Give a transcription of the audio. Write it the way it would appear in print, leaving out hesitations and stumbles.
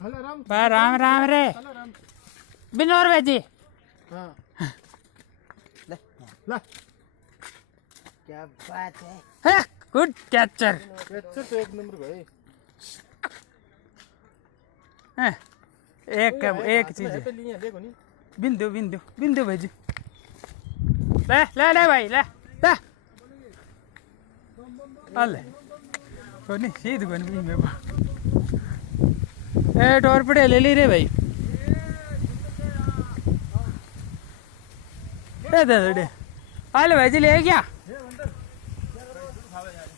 बा राम राम रे बिनोर बेजी हाँ ला क्या बात है गुड कैचर कैचर तो एक नंबर भाई एक चीज है देखो नहीं बिंदु बिंदु बिंदु भेजी ले ले ले भाई ले ले अले कोई नहीं सीध बन गई मेरे ए टोरपड़े ले ली रे भाई ए दे दे अले भाई जी ले क्या